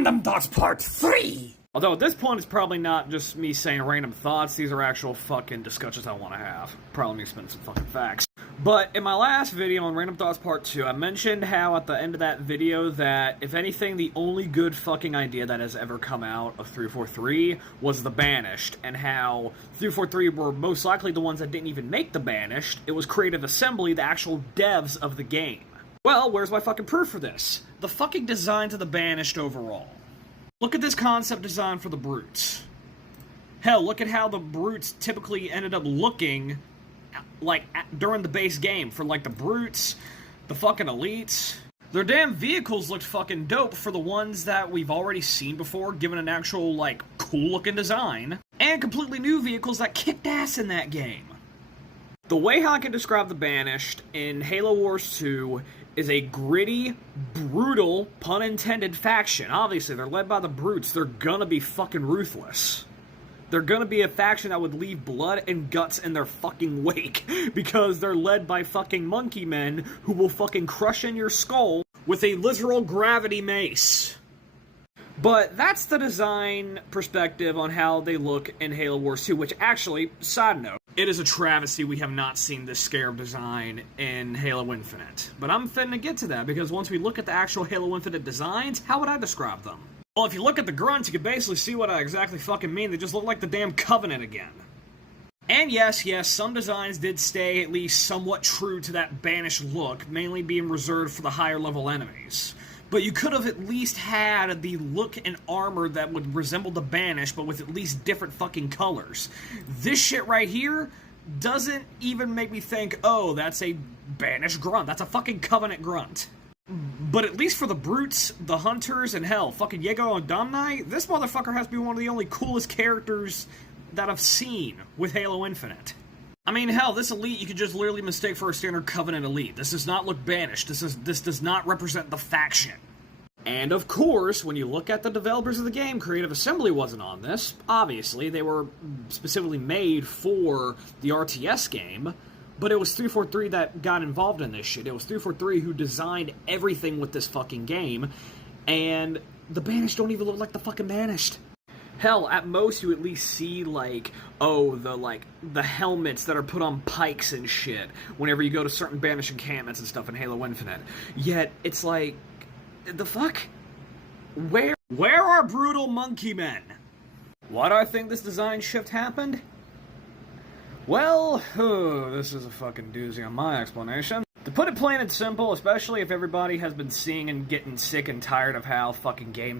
Random Thoughts Part 3! Although at this point it's probably not just me saying random thoughts, these are actual fucking discussions I want to have. Probably me spending some fucking facts. But in my last video on Random Thoughts Part 2, I mentioned how at the end of that video that, if anything, the only good fucking idea that has ever come out of 343 was the Banished, and how 343 were most likely the ones that didn't even make the Banished. It was Creative Assembly, the actual devs of the game. Well, where's my fucking proof for this? The fucking designs of the Banished overall. Look at this concept design for the Brutes. Hell, look at how the Brutes typically ended up looking, like, during the base game. For, like, the Brutes, the fucking Elites. Their damn vehicles looked fucking dope for the ones that we've already seen before, given an actual, like, cool-looking design. And completely new vehicles that kicked ass in that game. The way how I can describe the Banished in Halo Wars 2 is a gritty, brutal, pun intended faction. Obviously, they're led by the Brutes. They're gonna be fucking ruthless. They're gonna be a faction that would leave blood and guts in their fucking wake, because they're led by fucking monkey men who will fucking crush in your skull with a literal gravity mace. But that's the design perspective on how they look in Halo Wars 2, which actually, side note, it is a travesty we have not seen this Scarab design in Halo Infinite. But I'm finna get to that, because once we look at the actual Halo Infinite designs, how would I describe them? Well, if you look at the grunts, you can basically see what I exactly fucking mean. They just look like the damn Covenant again. And yes, some designs did stay at least somewhat true to that Banished look, mainly being reserved for the higher level enemies. But you could have at least had the look and armor that would resemble the Banished, but with at least different fucking colors. This shit right here doesn't even make me think, oh, that's a Banished grunt. That's a fucking Covenant grunt. But at least for the Brutes, the Hunters, and hell, fucking Jaeger and Domni, this motherfucker has to be one of the only coolest characters that I've seen with Halo Infinite. I mean, hell, this Elite you could just literally mistake for a standard Covenant Elite. This does not look Banished. This does not represent the faction. And of course, when you look at the developers of the game, Creative Assembly wasn't on this. Obviously, they were specifically made for the RTS game, but it was 343 that got involved in this shit. It was 343 who designed everything with this fucking game, and the Banished don't even look like the fucking Banished. Hell, at most you at least see, like, oh, the helmets that are put on pikes and shit whenever you go to certain Banished encampments and stuff in Halo Infinite. Yet, it's like, the fuck? Where are brutal monkey men? Why do I think this design shift happened? Well, this is a fucking doozy on my explanation. To put it plain and simple, especially if everybody has been seeing and getting sick and tired of how fucking games